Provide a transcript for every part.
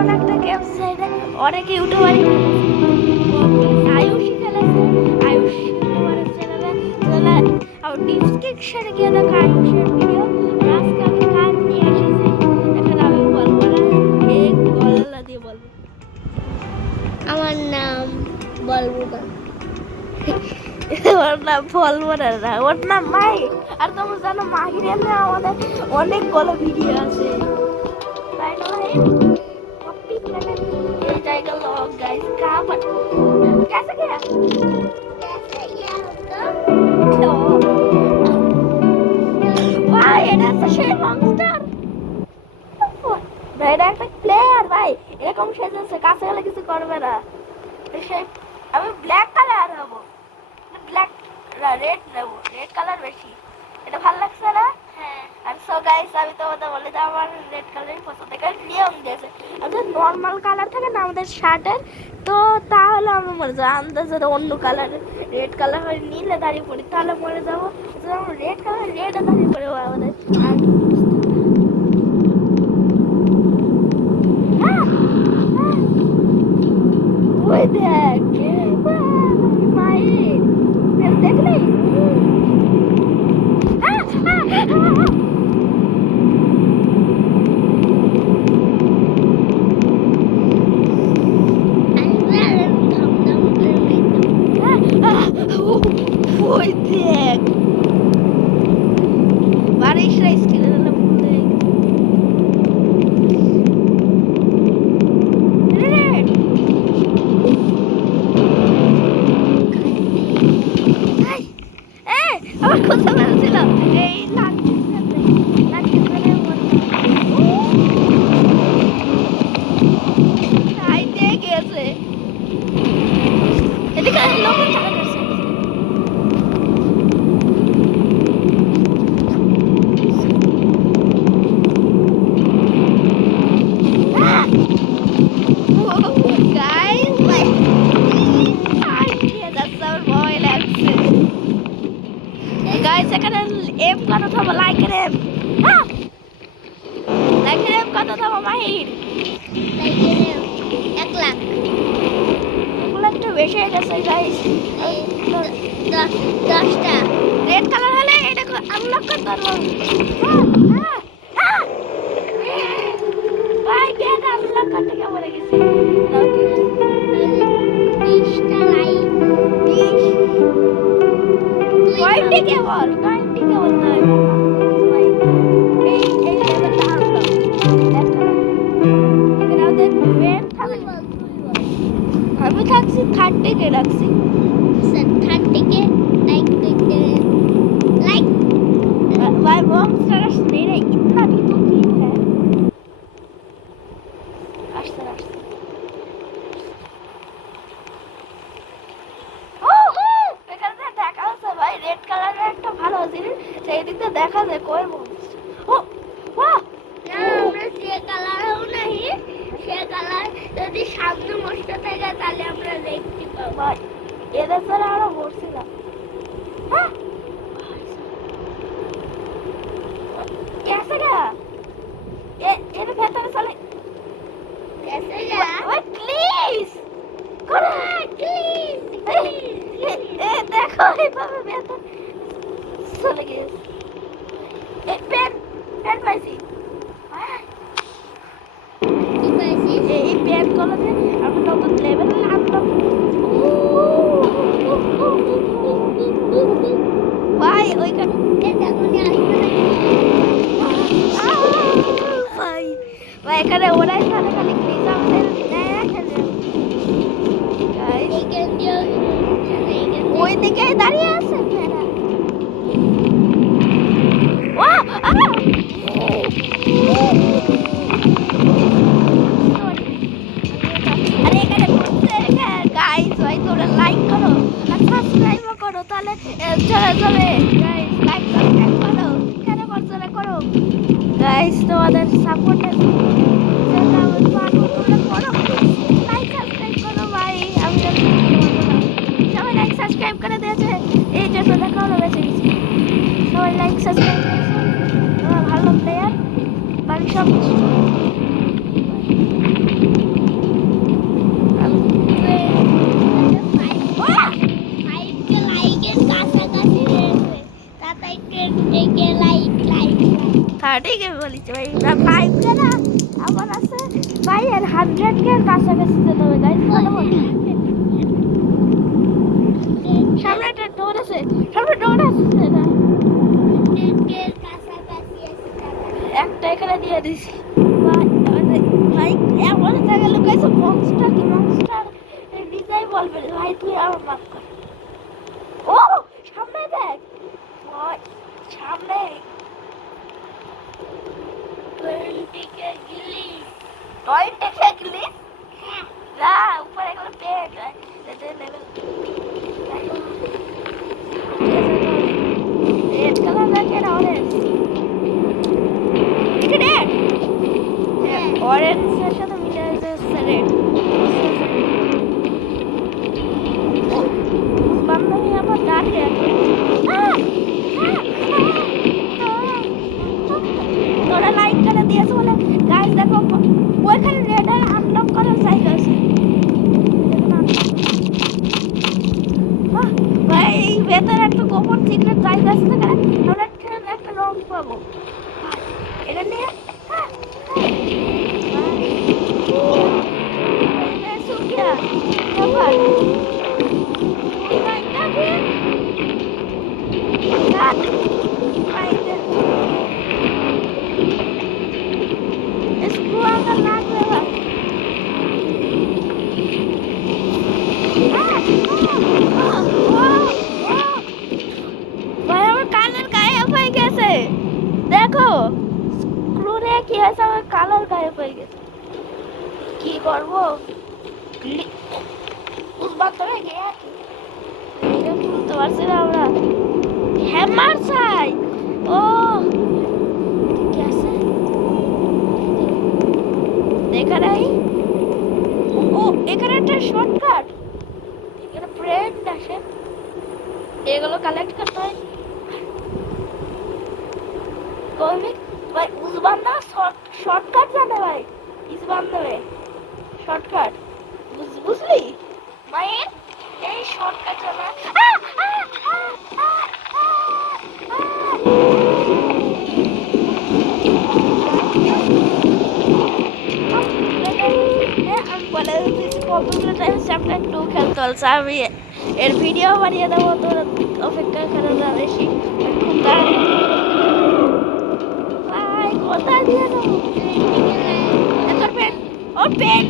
এমন একটা গেম যেটা অনেক ইউটিউবারই আয়ুষী খেলেছে। আয়ুষ ইউটিউবারের চ্যানেলে চ্যানেলে আর ডিসক্রিপশনে গিয়ে দেখো আয়ুষের ভিডিও। আজকে আমি কাজ নিয়ে এসেছি, এখানে আমি বলবো না, এই গলা দিয়ে বলবো। আমার নাম বলবো না। ওর নাম বলবো না, ওর নাম মাহি। আর তোমরা জানো মাহিরের না আমাদের অনেকগুলো ভিডিও আছে, তাই না ভাই? कॉपी करने ये जाएगा लॉग गाइस कहाँ पर कैसे गया तो वाह ये ना सशे मॉन्स्टर भाई একটা প্লেয়ার ভাই এরকম সেজেছে কাছে গেলে কিছু করবে না। সেই আমি ব্ল্যাক কালার হবো, ব্ল্যাক রেড নেব, রেড কালার বেশি, এটা ভালো লাগছে না? হ্যাঁ। আর সো গাইস আমি তোমাদের বলে দাও আমার রেড কালারই পছন্দ, কারণ নিয়ম দিয়েছে আমাদের নর্মাল কালার থাকে না আমাদের শার্টের, তো তাহলে আমি মরে যাবো। আন্দাজে অন্য কালার রেড কালার হয়ে নীলে দাঁড়িয়ে পড়ি তাহলে মরে যাবো। রেড কালার রেডে দাঁড়িয়ে পড়ে আমাদের ওই দেখ মায়ের দেখলি ওই দেখ বারিশ রাইস কিনে দিলাম আমার কথা বলছিল এই সাইডে গেছে এদিকে লোকের টাকা গেছে এখানে এম কত থাকবো লাইকের এম, লাইকের এম কত থাকবো মাহির? লাইকের এম 1 লাখ। ওগুলো একটু বেশি হয়ে গেছে গাইস। 10টা রেড কালার হলে এটা আনলক করতে পারবো। ভাই গেট আনলক করতে কেমন গেছে? 20টা লাইক 20 20 কেবল 20 কেবল নয় ভাই এই লেভেলটা আনলক দেখা এখানে আমাদের ফ্রেন্ড থাকবে। আমি থাকছি 30 কে রাখছি 30 के लाइक करते लाइक भाई मॉन्स्टर नहीं रहे इतना भी तो क्यों है आस्ते आस्ते ओहो এখানে দেখা যাচ্ছে ভাই রেড কালারের একটা ভালো জিনিস সেই দিকটা দেখা যায় কই মনস্টার ও বাহ না আমরা সে কালারও নাই, সে কালার যদি সামনে মনস্টার থাকে তাহলে আমরা দেখতে পাবো। ভাই এদের সাথে আমরা বসছিলাম कैसे गया ये भीतर चले कैसे गया ओए प्लीज करो प्लीज ए देखो ये बाबा भीतर चले गए ए पेन पेन पाइसी কি পাইছিস? এই পেন গুলোতে আমরা নতুন লেভেল আনলাম ভাই ওইখানে এখনই আসবে নাকি? ভাই ভাই এখানে ওরাই সাথে খালি প্লিজ আমাদের এইখান দিয়ে ওই দিকে দাঁড়িয়ে আছে মেয়েরা আরে এখানে গাইস ভাই তোমরা লাইক করো আর সাবস্ক্রাইবও করো তাহলে চলে চলে গাইস লাইক সাবস্ক্রাইব করো কেন করছো না করো গাইস তোমাদের সাপোর্টের জন্য আমি পারবো তোমরা করো লাইক সাবস্ক্রাইব করো ভাই আমি সবাই লাইক সাবস্ক্রাইব করে দিয়েছে এই যে তো দেখা হলো বেঁচে গেছি সবাই লাইক সাবস্ক্রাইব করেছে ভালো প্লেয়ার বাকি সব ঠিকই বলিস ভাই 5K না আমার আছে ভাই আর 100K এর কাছাকাছি যেতে হবে গাইস সামনে একটা ডোর আছে না একটা এখানে দিয়ে দিছি ভাই এমন জায়গায় লুকাইছে মনস্টার নিজেই বলবে ভাই তুই আমার মাফ কর ও সামনে দেখ ভাই সামনে 20K গিলি 20K গিলি না উপরে এগুলো পেয়ে যায় লেভেল রেড কালার লাগে না অরেঞ্জ এটা রেড অরেঞ্জের সাথে মিলে যাচ্ছে রেড বান্ধবী আমার ডাকে তোরা লাইক করে দিয়েছে বলে গাইস দেখো ওইখানে রেড আর আনলক করার জায়গা আছে ভাই ভেতরে একটা গোপন সিক্রেট জায়গা আছে না আমরা একটা রং পাবো এটা নিয়ে সুকিয়া কভার দেখো স্ক্রুরে কি হয়েছে আমার কালার গায়েব হয়ে গেছে কি করবো বুঝতে পারছি না আমরা হ্যামার চাই ও কি আছে দেখা নাই ও এখানে একটা শর্টকাট এখানে ব্রেড আসে এগুলো কালেক্ট করতে হয় কবি ভাই উজবান না শর্টকাট জানে ভাই ইসবান দেবে শর্টকাট বুঝলি ভাই এই শর্টকাট জানা আমি এর ভিডিও বানিয়ে দেবো তোর অপেক্ষা করে বেশি ভাই কোথায় দিয়ে দেবো ও পেন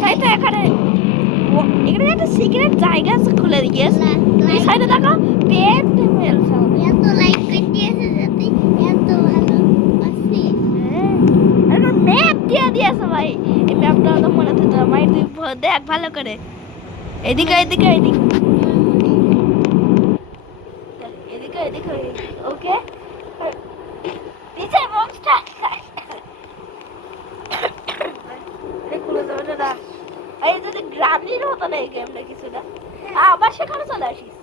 তাই তো এখানে একটা সিক্রেট জায়গা আছে খুলে দিয়েছে এই সাইডে দেখো পেন এত লাইক করে দিয়েছে যাতে এত ভালো আসছিস একটা ম্যাপ দিয়ে দিয়েছে ভাই এই ম্যাপটা তো মনে থাকতো ভাই তুই দেখ ভালো করে এদিকে এদিকে এদিকে এদিকে এদিকে ওকে নিচে মনস্টার এই যদি গ্রামীণ হতো না এই গেমটা কিছুটা আবার সেখানে চলে আসিস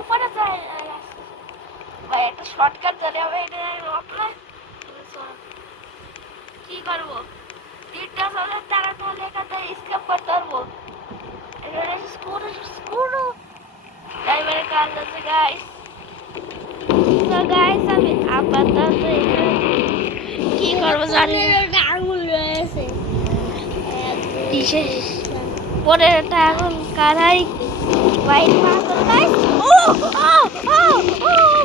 উপরে যায় ভাই একটা শর্টকাট জানি হবে এটা কি করবো তিনটা চলে তারা তাহলে এখান থেকে স্কেপ করতে পারবো স্কুরু ড্রাইভারের কাজ আছে গাইস তো গাইস আমি আপাতত কি করবো জানি একটা আঙুল রয়েছে পরে একটা আঙুল কারাই ভাই পাগল গাইস ও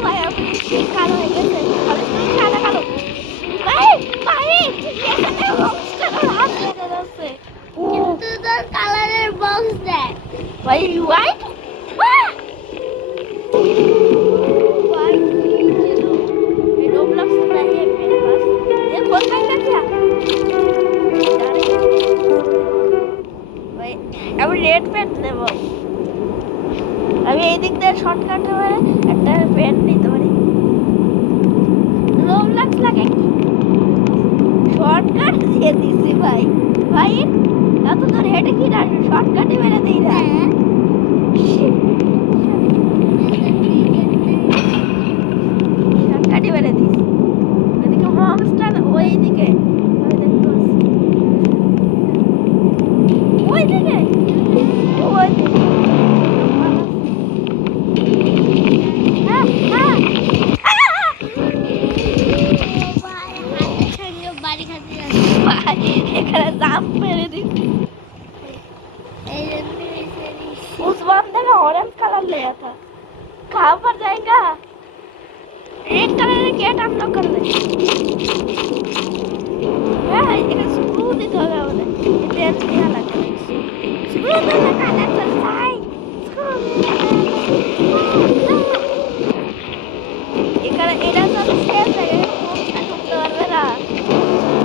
ভাই আমি ঠিক কালো হয়ে গেছে আমি সাদা কালো ভাই এখানে রংস্টার হাত লেগে যাচ্ছে কিন্তু তোর কালারের বক্স দেখ ভাই হোয়াইট আমি রেড পেন নেব আমি এই দিক দিয়ে শর্টকাট হয়ে একটা পেন নিতে পারি রোবলক্স লাগে শর্টকাট দিয়ে দিছি ভাই এত তোর হেঁটে কি না শর্টকাটে মেরে দিই না শর্টকাটে মেরে দিস ওইদিকে মনস্টার ওইদিকে उस बंदे का ऑरेंज कलर लिया था, कहाँ पर जाएगा? रेड कलर के गेट अनलॉक कर ले। इधर स्क्रू दिखा रहा है उन्हें, पेन नहीं लगा। स्क्रू तो लगाना चलता है, स्क्रू इधर इधर सब सेल लगे, बॉक्स का टुकड़ा मेरा।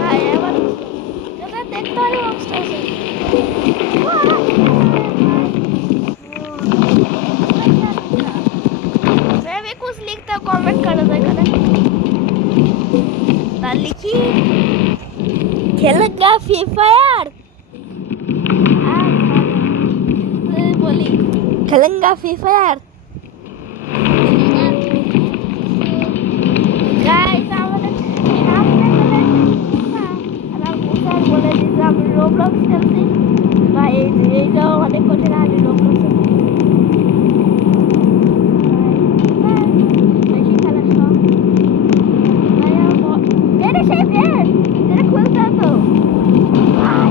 हाँ ये बार, जैसे देखता है बॉक्स से। मैं भी कुछ लिखता हूँ, कमेंट कर दो करें। ताल लिखी, खेलेगा फ्री फायर। बोली, खेलेगा फ्री फायर। गाइस আমাদের সামনে চলে আর মুসার বলে দিছে আমি রোবলক্স খেলছি ভাই এইটা অনেক কঠিন আমি রোবলক্স বেশি খেলা সব ভাই এটা সেই ভ্যান যেটা খুলতে হতো ভাই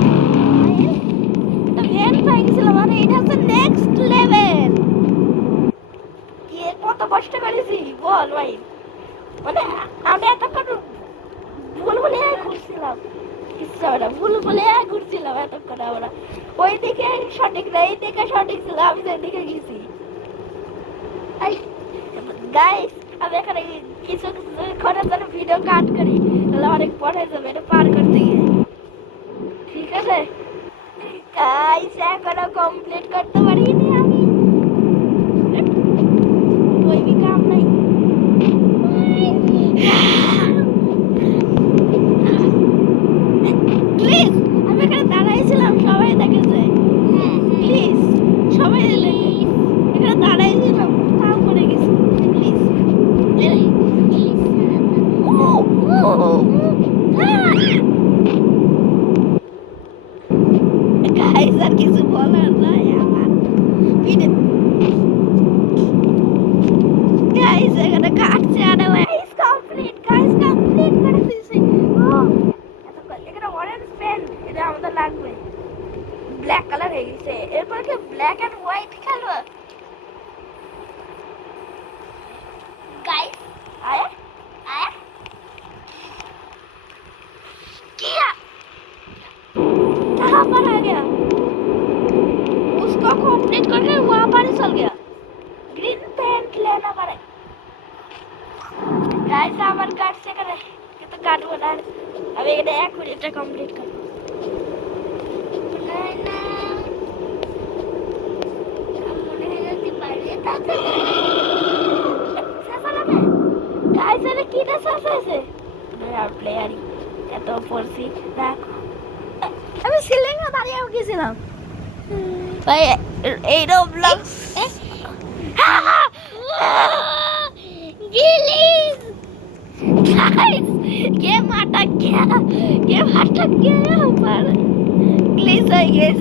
এটা ভ্যান পাই গেছিলাম আর এটা হচ্ছে নেক্সট লেভেল কি কত কষ্ট করেছি বল ভাই মানে আমি এতক্ষণ ভুল বলে ঘুরছিলাম ইচ্ছা ওরা ভুল বলে ঘুরছিলাম এতক্ষণ আমরা ওই দিকে সঠিক না এই দিকে সঠিক ছিল আমি সেই দিকে গেছি গাইস আমি এখানে কিছু করার জন্য ভিডিও কাট করি তাহলে অনেক পরে যাবে এটা পার করতে গিয়ে ঠিক আছে গাইস এখনো কমপ্লিট করতে পারিনি আমি कोई भी काम नहीं প্লিজ আমি এখানে দাঁড়াইছিলাম সবাই দেখেছে প্লিজ সবাই এখানে দাঁড়াইছিলাম তাও করে গেছি প্লিজ গাইস আর কিছু বলার নাই আমার ভিডিও गाइस এখানে কাটছে আর গাইস কমপ্লিট করে দিয়েছি এখানে অরেঞ্জ পেন এটা আমাদের লাগবে ব্ল্যাক কালার হয়ে গেছে এরপর কি ব্ল্যাক এন্ড হোয়াইট খেলবো गाइस आया आया क्या कहाँ पर आ गया उसको कंप्लीट करके वहाँ पर ही चल गया ग्रीन पेंट लेना पड़े गाइस আমার কাটছে করে কিন্তু কাটবো না আমি এটা 1 মিনিটে কমপ্লিট করব না না মনে হয় যদি পারে তাতে শেষ হবে গাইস এটা কি শেষ হয়েছে আর প্লেয়ারই এত পড়ছি দেখো আমি সিলিংয়ে দাঁড়িয়ে গেছিলাম ভাই এই রোবলক্স Gillies! Guys! Game अटक गया यहाँ पर Please I guess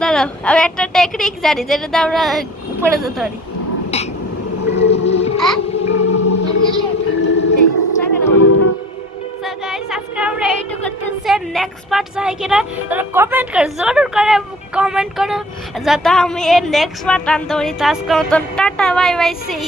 দাঁড়াও আমি একটা টেকনিক জানি যেটাতে আমরা উপরে যেতে পারি गाइस আজকে আমরা এইটুকু করতেছি নেক্সট পার্ট চাই কিনা তোমরা কমেন্ট করো জরুর করে কমেন্ট করো যাতে আমি এর নেক্সট পার্ট আনতে পারি তো আজকে মতন টাটা বাই বাই সি